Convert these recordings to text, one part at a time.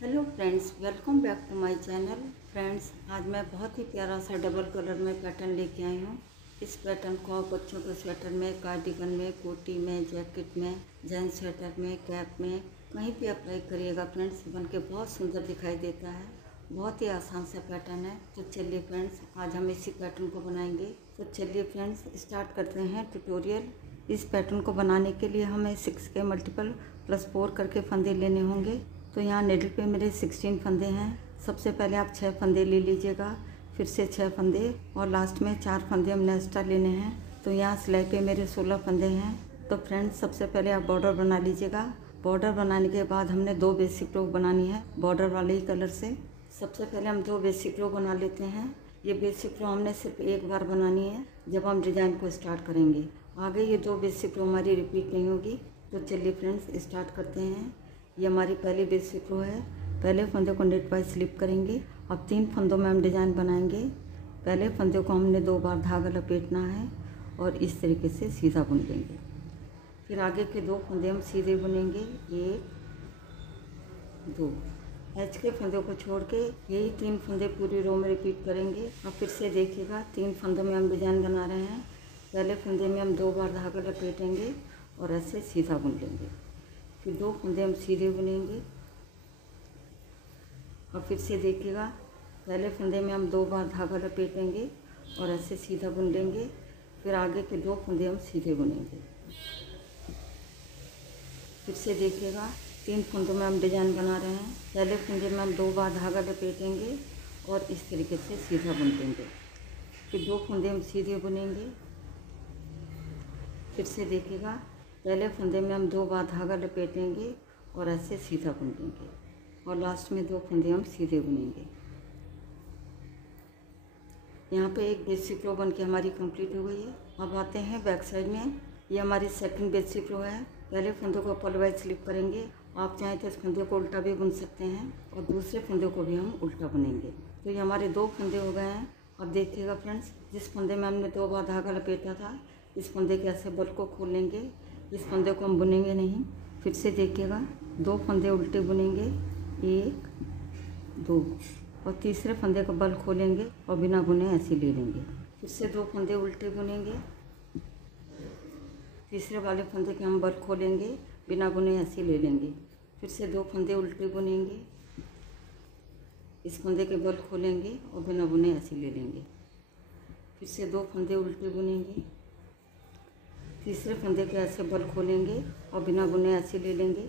Hello friends, welcome back to my channel. Friends, आज मैं बहुत ही प्यारा सा डबल कलर में पैटर्न लेके आई हूँ। इस पैटर्न को आप बच्चों के स्वेटर में, कार्डिगन में, कोटी में, जैकेट में, जेंट्स स्वेटर में, कैप में कहीं भी अप्लाई करिएगा फ्रेंड्स, बन के बहुत सुंदर दिखाई देता है। बहुत ही आसान सा पैटर्न है। तो चलिए फ्रेंड्स, आज हम इसी पैटर्न को बनाएंगे। तो चलिए फ्रेंड्स, स्टार्ट करते हैं ट्यूटोरियल। इस पैटर्न को बनाने के लिए हमें 6 के मल्टीपल +4 करके फंदे लेने होंगे। तो यहाँ निडल पे मेरे 16 फंदे हैं। सबसे पहले आप 6 फंदे ले लीजिएगा, फिर से 6 फंदे और लास्ट में 4 फंदे हमने एक्स्ट्रा लेने हैं। तो यहाँ सिलाई पे मेरे 16 फंदे हैं। तो फ्रेंड्स, सबसे पहले आप बॉर्डर बना लीजिएगा। बॉर्डर बनाने के बाद हमने 2 बेसिक रो बनानी है बॉर्डर वाले ही कलर से। सबसे पहले हम 2 बेसिक रो बना लेते हैं। ये बेसिक रो हमने सिर्फ एक बार बनानी है जब हम डिज़ाइन को स्टार्ट करेंगे। आगे ये 2 बेसिक रो हमारी रिपीट नहीं होगी। तो चलिए फ्रेंड्स, स्टार्ट करते हैं। ये हमारी पहली बेसिक रो है। पहले फंदे को नेट बाय स्लिप करेंगे। अब 3 फंदों में हम डिज़ाइन बनाएंगे। पहले फंदे को हमने 2 बार धागा लपेटना है और इस तरीके से सीधा बुन लेंगे। फिर आगे के 2 फंदे हम सीधे बुनेंगे, 1 2। एच के फंदे को छोड़ के यही 3 फंदे पूरी रो में रिपीट करेंगे। अब फिर से देखिएगा, 3 फंदों में हम डिज़ाइन बना रहे हैं। पहले फंदे में हम 2 बार धागा लपेटेंगे और ऐसे सीधा बुन लेंगे। फिर 2 फंदे हम सीधे बुनेंगे और फिर से देखिएगा, पहले फंदे में हम 2 बार धागा लपेटेंगे और ऐसे सीधा बुन लेंगे। फिर आगे के 2 फंदे हम सीधे बुनेंगे। फिर से देखिएगा, 3 फंदों में हम डिज़ाइन बना रहे हैं। पहले फंदे में हम 2 बार धागा लपेटेंगे और इस तरीके से सीधा बुन लेंगे। फिर 2 फंदे हम सीधे बुनेंगे। फिर से देखिएगा, पहले फंदे में हम 2 बार धागा लपेटेंगे और ऐसे सीधा बुन लेंगे और लास्ट में 2 फंदे हम सीधे बुनेंगे। यहाँ पे एक बेसिक रो बन के हमारी कंप्लीट हो गई है। अब आते हैं बैक साइड में। ये हमारी सेकंड बेसिक रो है। पहले फंदे को पल वाइज स्लिप करेंगे। आप चाहें तो इस फंदे को उल्टा भी बुन सकते हैं और दूसरे फंदे को भी हम उल्टा बुनेंगे। तो ये हमारे 2 फंदे हो गए हैं। अब देखिएगा फ्रेंड्स, जिस फंदे में हमने 2 बार धागा लपेटा था, इस फंदे के ऐसे बल को खोल लेंगे। इस फंदे को हम बुनेंगे नहीं। फिर से देखिएगा, 2 फंदे उल्टे बुनेंगे, 1 2 और तीसरे फंदे का बल खोलेंगे और बिना बुने ऐसे ले लेंगे। फिर से 2 फंदे उल्टे बुनेंगे, तीसरे वाले फंदे के हम बल खोलेंगे, बिना बुने ऐसे ले लेंगे। फिर से 2 फंदे उल्टे बुनेंगे, इस फंदे के बल खोलेंगे और बिना बुने ऐसे ले लेंगे। फिर से 2 फंदे उल्टे बुनेंगे, तीसरे फंदे के ऐसे बल खोलेंगे और बिना बुने ऐसे ले लेंगे।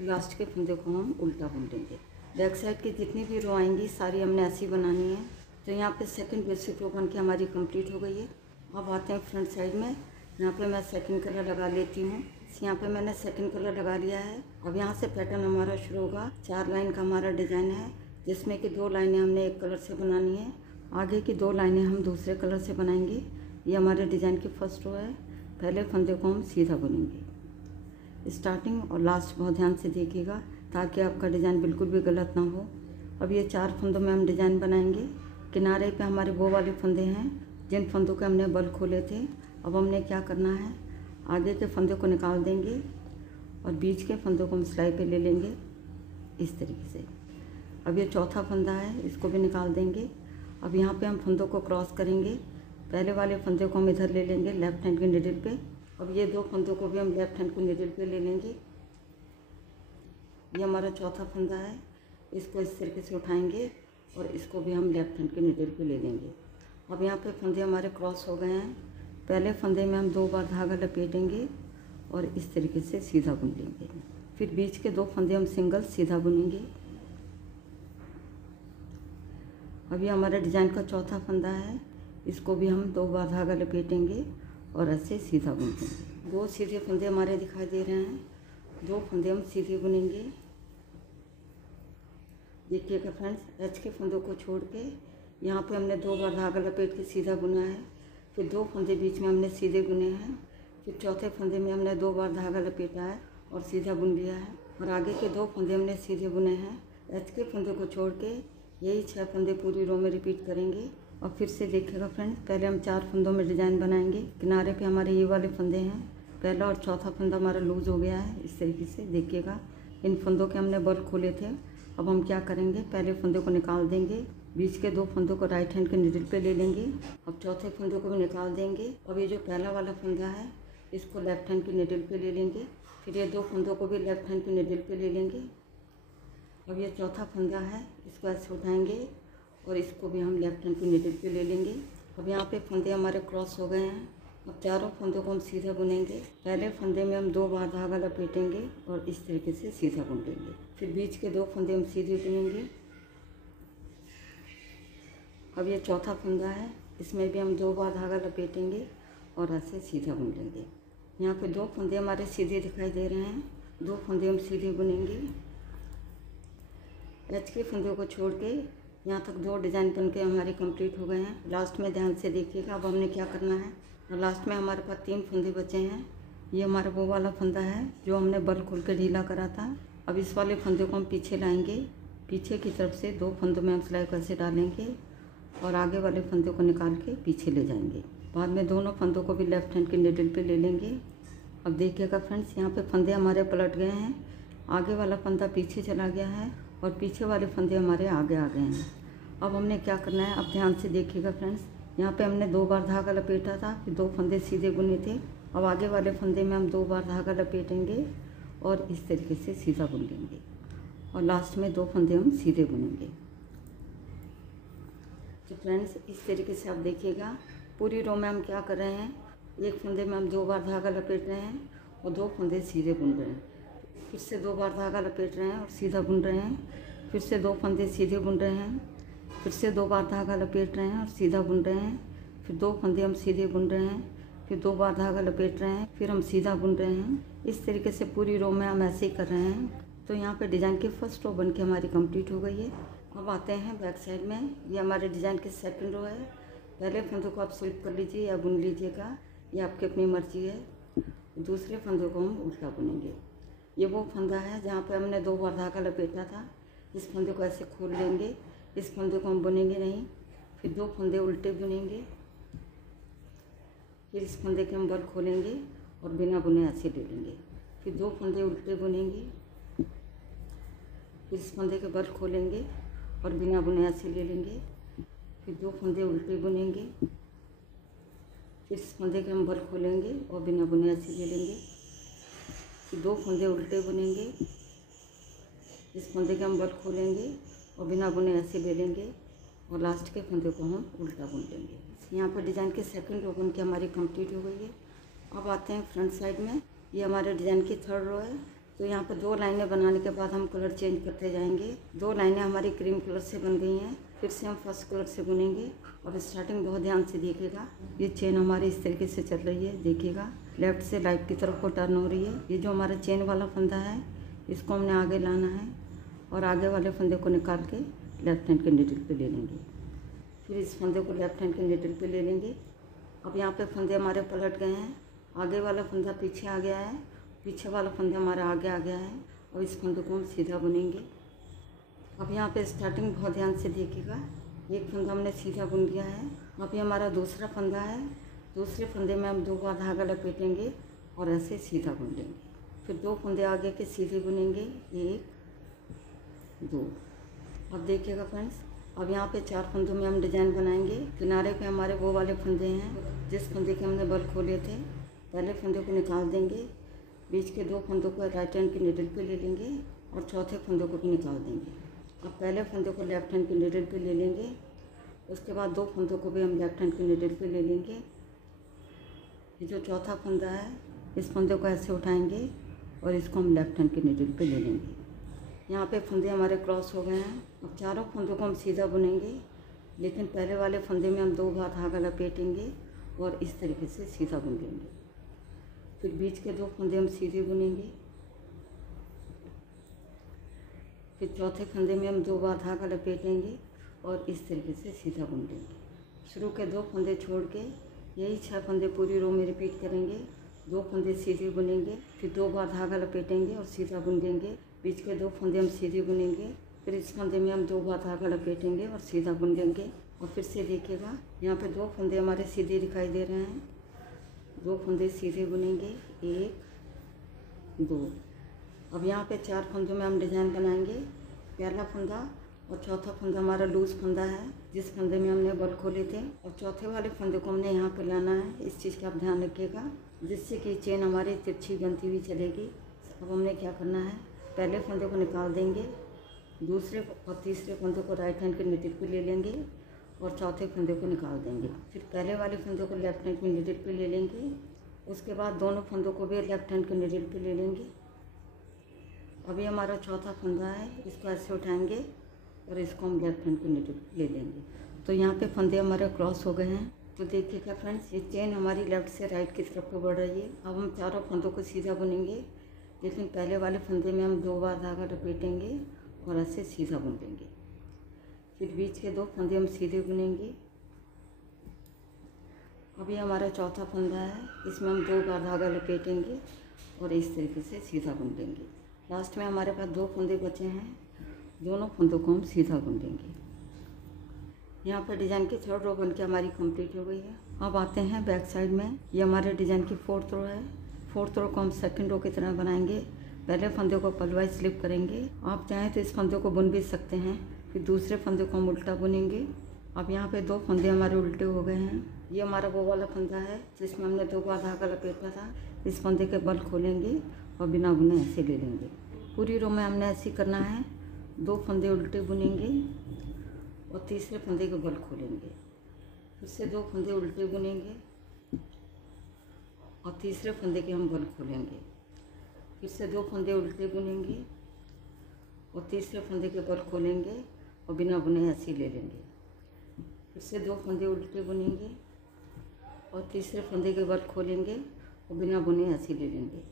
लास्ट के फंदे को हम उल्टा बुन लेंगे। बैक साइड की जितनी भी रो आएंगी सारी हमने ऐसी बनानी है। तो यहाँ पे सेकंड बेसिक रो बन के हमारी कंप्लीट हो गई है। अब आते हैं फ्रंट साइड में। यहाँ पे मैं सेकंड कलर लगा लेती हूँ। यहाँ पे मैंने सेकंड कलर लगा लिया है। अब यहाँ से पैटर्न हमारा शुरू होगा। 4 लाइन का हमारा डिज़ाइन है, जिसमें कि 2 लाइनें हमने एक कलर से बनानी है। आगे की 2 लाइनें हम दूसरे कलर से बनाएंगे। ये हमारे डिज़ाइन की फर्स्ट रो है। पहले फंदे को हम सीधा बुनेंगे। स्टार्टिंग और लास्ट बहुत ध्यान से देखिएगा ताकि आपका डिज़ाइन बिल्कुल भी गलत ना हो। अब ये 4 फंदों में हम डिज़ाइन बनाएंगे। किनारे पे हमारे वो वाले फंदे हैं जिन फंदों के हमने बल खोले थे। अब हमने क्या करना है, आगे के फंदे को निकाल देंगे और बीच के फंदों को हम सिलाई पे ले लेंगे इस तरीके से। अब ये चौथा फंदा है, इसको भी निकाल देंगे। अब यहाँ पे हम फंदों को क्रॉस करेंगे। पहले वाले फंदे को हम इधर ले लेंगे लेफ्ट हैंड के निडल पे। अब ये 2 फंदों को भी हम लेफ्ट हैंड को निडल पे ले लेंगे। ये हमारा चौथा फंदा है, इसको इस तरीके से उठाएंगे और इसको भी हम लेफ्ट हैंड के निडल पे ले लेंगे। अब यहाँ पे फंदे हमारे क्रॉस हो गए हैं। पहले फंदे में हम 2 बार धागा लपेटेंगे और इस तरीके से सीधा बुन लेंगे। फिर बीच के 2 फंदे हम सिंगल सीधा बुनेंगे। अब ये हमारा डिज़ाइन का चौथा फंदा है, इसको भी हम 2 बार धागा लपेटेंगे और ऐसे सीधा बुन देंगे। 2 सीधे फंदे हमारे दिखाई दे रहे हैं। 2 फंदे हम सीधे बुनेंगे। देखिएगा फ्रेंड्स, एच के फंदों को छोड़ के यहाँ पे हमने 2 बार धागा लपेट के सीधा बुना है। फिर 2 फंदे बीच में हमने सीधे बुने हैं। फिर चौथे फंदे में हमने 2 बार धागा लपेटा है और सीधा बुन लिया है और आगे के 2 फंदे हमने सीधे बुने हैं। एच के फंदे को छोड़ के यही 6 फंदे पूरी रो में रिपीट करेंगे। और फिर से देखिएगा फ्रेंड्स, पहले हम 4 फंदों में डिज़ाइन बनाएंगे। किनारे पे हमारे ये वाले फंदे हैं। पहला और चौथा फंदा हमारा लूज़ हो गया है। इस तरीके से देखिएगा, इन फंदों के हमने बल खोले थे अब हम क्या करेंगे, पहले फंदे को निकाल देंगे, बीच के 2 फंदों को राइट हैंड के नीडल पे ले लेंगे। अब चौथे फंदे को भी निकाल देंगे। अब ये जो पहला वाला फंदा है इसको लेफ्ट हैंड के नीडल पे ले लेंगे। फिर ये 2 फंदों को भी लेफ्ट हैंड के नीडल पे ले लेंगे। अब ये चौथा फंदा है, इसको ऐसे उठाएंगे और इसको भी हम लेफ्ट हैंड के नीडल पे ले लेंगे। अब यहाँ पे फंदे हमारे क्रॉस हो गए हैं। अब चारों फंदों को हम सीधे बुनेंगे। पहले फंदे में हम 2 बार धागा लपेटेंगे और इस तरीके से सीधा बुन लेंगे। फिर बीच के 2 फंदे हम सीधे बुनेंगे। अब ये चौथा फंदा है, इसमें भी हम 2 बार धागा लपेटेंगे और ऐसे सीधा बुन लेंगे। यहाँ पे 2 फंदे हमारे सीधे दिखाई दे रहे हैं, 2 फंदे हम सीधे बुनेंगे। एच के फंदों को छोड़ के यहाँ तक 2 डिज़ाइन बन के हमारे कंप्लीट हो गए हैं। लास्ट में ध्यान से देखिएगा। अब हमने क्या करना है, और लास्ट में हमारे पास 3 फंदे बचे हैं। ये हमारा वो वाला फंदा है जो हमने बल खोल के ढीला करा था। अब इस वाले फंदे को हम पीछे लाएंगे, पीछे की तरफ से 2 फंदों में हम सिलाई कैसे डालेंगे और आगे वाले फंदे को निकाल के पीछे ले जाएंगे। बाद में दोनों फंदों को भी लेफ्ट हैंड के नीडल पे ले लेंगे। अब देखिएगा फ्रेंड्स, यहाँ पे फंदे हमारे पलट गए हैं। आगे वाला फंदा पीछे चला गया है और पीछे वाले फंदे हमारे आगे आ गए हैं। अब हमने क्या करना है, अब ध्यान से देखिएगा फ्रेंड्स, यहाँ पे हमने 2 बार धागा लपेटा था, फिर 2 फंदे सीधे बुने थे। अब आगे वाले फंदे में हम 2 बार धागा लपेटेंगे और इस तरीके से सीधा बुन लेंगे और लास्ट में 2 फंदे हम सीधे बुनेंगे। तो फ्रेंड्स इस तरीके से आप देखिएगा, पूरी रो में हम क्या कर रहे हैं, एक फंदे में हम 2 बार धागा लपेट रहे हैं और 2 फंदे सीधे बुन रहे हैं। फिर से 2 बार धागा लपेट रहे हैं और सीधा बुन रहे हैं। फिर से 2 फंदे सीधे बुन रहे हैं। फिर से 2 बार धागा लपेट रहे हैं और सीधा बुन रहे हैं। फिर 2 फंदे हम सीधे बुन रहे हैं। फिर 2 बार धागा लपेट रहे हैं, फिर हम सीधा बुन रहे हैं। इस तरीके से पूरी रो में हम ऐसे ही कर रहे हैं। तो यहाँ पे डिज़ाइन की फर्स्ट रो बन के हमारी कंप्लीट हो गई है। अब आते हैं बैक साइड में। ये हमारे डिज़ाइन की सेकंड रो है। पहले फंदों को आप स्लिप कर लीजिए या बुन लीजिएगा, ये आपकी अपनी मर्जी है। दूसरे फंदों को हम उल्टा बुनेंगे। ये वो फंदा है जहाँ पे हमने 2 बार धागा लपेटा था। इस फंदे को ऐसे खोल लेंगे, इस फंदे को हम बुनेंगे नहीं। फिर 2 फंदे उल्टे बुनेंगे, फिर इस फंदे के हम बल खोलेंगे और बिना बुने ऐसे ले लेंगे। फिर 2 फंदे उल्टे बुनेंगे, फिर इस फंदे के बल खोलेंगे और बिना बुने ऐसे ले लेंगे। फिर 2 फंदे उल्टे बुनेंगे, फिर इस फंदे के हम बल खोलेंगे और बिना बुने ऐसे ले लेंगे। फिर 2 फंदे उल्टे बुनेंगे, इस फंदे के हम बल खोलेंगे और बिना बुने ऐसे ले लेंगे और लास्ट के फंदे को हम उल्टा बुन लेंगे। यहाँ पर डिज़ाइन की सेकंड रो बन के हमारी कंप्लीट हो गई है। अब आते हैं फ्रंट साइड में। ये हमारे डिज़ाइन की थर्ड रो है। तो यहाँ पर 2 लाइनें बनाने के बाद हम कलर चेंज करते जाएंगे। 2 लाइनें हमारी क्रीम कलर से बन गई हैं। फिर से हम फर्स्ट कलर से बुनेंगे और स्टार्टिंग बहुत ध्यान से देखिएगा। ये चेन हमारी इस तरीके से चल रही है, देखिएगा लेफ्ट से राइट की तरफ को टर्न हो रही है। ये जो हमारा चेन वाला फंदा है इसको हमने आगे लाना है और आगे वाले फंदे को निकाल के लेफ्ट हैंड के नीडल पे ले लेंगे। फिर इस फंदे को लेफ्ट हैंड के नीडल पे ले लेंगे। अब यहाँ पे फंदे हमारे पलट गए हैं। आगे वाला फंदा पीछे आ गया है, पीछे वाला फंदा हमारा आगे आ गया है और इस फंदे को हम सीधा बुनेंगे। अब यहाँ पे स्टार्टिंग बहुत ध्यान से देखिएगा। एक फंदा हमने सीधा बुन दिया है। अब ये हमारा दूसरा फंदा है। दूसरे फंदे में हम 2 बार धागा लपेटेंगे और ऐसे सीधा बुन लेंगे। फिर 2 फंदे आगे के सीधे बुनेंगे, 1 2। अब देखिएगा फ्रेंड्स, अब यहाँ पे 4 फंदों में हम डिज़ाइन बनाएंगे। किनारे पे हमारे वो वाले फंदे हैं जिस फंदे के हमने बल खोले थे। पहले फंदे को निकाल देंगे, बीच के 2 फंदों को राइट हैंड के नीडल पे ले लेंगे और चौथे फंदे को भी निकाल देंगे। अब पहले फंदे को लेफ्ट हैंड के नीडल पे ले लेंगे, उसके बाद 2 फंदों को भी हम लेफ्ट हैंड के नीडल पे ले लेंगे। ये जो चौथा फंदा है इस फंदे को ऐसे उठाएंगे और इसको हम लेफ्ट हैंड के नीडल पे ले लेंगे। यहाँ पे फंदे हमारे क्रॉस हो गए हैं। अब चारों फंदों को हम सीधा बुनेंगे, लेकिन पहले वाले फंदे में हम 2 बार धागा लपेटेंगे और इस तरीके से सीधा बुन लेंगे। फिर बीच के 2 फंदे हम सीधे बुनेंगे। फिर चौथे फंदे में हम 2 बार धागा लपेटेंगे और इस तरीके से सीधा बुन लेंगे। शुरू के 2 फंदे छोड़ के यही 6 फंदे पूरी रो में रिपीट करेंगे। 2 फंदे सीधे बुनेंगे, फिर 2 बार धागा लपेटेंगे और सीधा बुन लेंगे। बीच के 2 फंदे हम सीधे बुनेंगे, फिर इस फंदे में हम 2 बार धागा लपेटेंगे और सीधा बुन लेंगे। और फिर से देखिएगा, यहाँ पे 2 फंदे हमारे सीधे दिखाई दे रहे हैं। 2 फंदे सीधे बुनेंगे, 1 2। अब यहाँ पे 4 फंदों में हम डिज़ाइन बनाएंगे। पहला फंदा और चौथा फंदा हमारा लूज़ फंदा है, जिस फंदे में हमने बल खोले थे। और चौथे वाले फंदे को हमने यहाँ पर लाना है। इस चीज़ का आप ध्यान रखिएगा, जिससे कि चेन हमारी तिरछी बनती हुई चलेगी। अब हमने क्या करना है, पहले फंदे को निकाल देंगे, दूसरे और तीसरे फंदे को राइट हैंड के नीडल पे ले लेंगे और चौथे फंदे को निकाल देंगे। फिर पहले वाले फंदे को लेफ्ट हैंड के नीडल पे ले लेंगे। उसके बाद दोनों फंदों को भी लेफ्ट हैंड के नीडल पे ले लेंगे। अभी हमारा चौथा फंदा है, इसको ऐसे उठाएंगे और इसको हम लेफ्ट हैंड के नीडल पे ले लेंगे। तो यहाँ पे फंदे हमारे क्रॉस हो गए हैं। तो देखिएगा फ्रेंड्स, ये चेन हमारी लेफ्ट से राइट की तरफ को बढ़ रही है। अब हम चारों फंदों को सीधा बुनेंगे, लेकिन पहले वाले फंदे में हम 2 बार धागा लपेटेंगे और ऐसे सीधा बुन लेंगे। फिर बीच के 2 फंदे हम सीधे बुनेंगे। अभी हमारा चौथा फंदा है, इसमें हम 2 बार धागा लपेटेंगे और इस तरीके से सीधा बुन लेंगे। लास्ट में हमारे पास 2 फंदे बचे हैं, दोनों फंदों को हम सीधा बुन लेंगे। यहाँ पर डिज़ाइन की 3rd रो बन के हमारी कंप्लीट हो गई है। अब आते हैं बैक साइड में। ये हमारे डिज़ाइन की 4th रो है। 4th रो को हम 2nd रो की तरह बनाएंगे। पहले फंदे को पलवाई स्लिप करेंगे। आप चाहें तो इस फंदे को बुन भी सकते हैं। फिर दूसरे फंदे को हम उल्टा बुनेंगे। अब यहाँ पे 2 फंदे हमारे उल्टे हो गए हैं। ये हमारा वो वाला फंदा है जिसमें हमने 2 बार धागा लपेटा था। इस फंदे के बल खोलेंगे और बिना बुने ऐसे ले लेंगे। पूरी रो में हमने ऐसे करना है। 2 फंदे उल्टे बुनेंगे और तीसरे फंदे के बल खोलेंगे। फिर से 2 फंदे उल्टे बुनेंगे और तीसरे फंदे के हम बल खोलेंगे। फिर से 2 फंदे उल्टे बुनेंगे और तीसरे फंदे के बल खोलेंगे और बिना बुने ऐसे ले लेंगे। फिर से 2 फंदे उल्टे बुनेंगे और तीसरे फंदे के बल खोलेंगे और बिना बुने ऐसे ले लेंगे।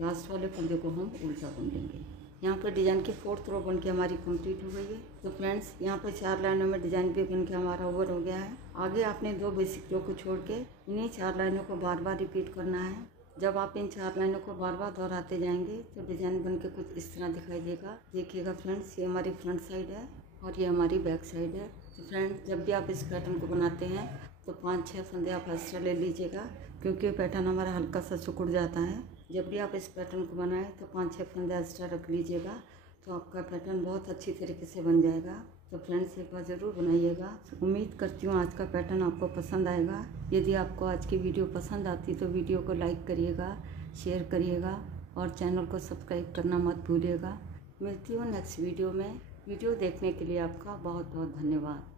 लास्ट वाले फंदे को हम उल्टा बुन लेंगे। यहाँ पर डिज़ाइन की 4th रो बन के हमारी कंप्लीट हो गई है। तो फ्रेंड्स, यहाँ पर 4 लाइनों में डिज़ाइन भी बन के हमारा ओवर हो गया है। आगे आपने 2 बेसिक रो को छोड़ के इन्हीं 4 लाइनों को बार बार रिपीट करना है। जब आप इन 4 लाइनों को बार बार दोहराते जाएंगे तो डिज़ाइन बन के कुछ इस तरह दिखाई देगा। देखिएगा फ्रेंड्स, ये हमारी फ्रंट साइड है और ये हमारी बैक साइड है। तो फ्रेंड्स, जब भी आप इस पैटर्न को बनाते हैं तो 5-6 फंदे आप एक्स्ट्रा ले लीजिएगा, क्योंकि पैटर्न हमारा हल्का सा सिकुड़ जाता है। जब भी आप इस पैटर्न को बनाएं तो 5-6 फंदे एक्स्ट्रा रख लीजिएगा, तो आपका पैटर्न बहुत अच्छी तरीके से बन जाएगा। तो फ्रेंड्स, एक बार ज़रूर बनाइएगा। उम्मीद करती हूँ आज का पैटर्न आपको पसंद आएगा। यदि आपको आज की वीडियो पसंद आती तो वीडियो को लाइक करिएगा, शेयर करिएगा और चैनल को सब्सक्राइब करना मत भूलिएगा। मिलती हूँ नेक्स्ट वीडियो में। वीडियो देखने के लिए आपका बहुत बहुत धन्यवाद।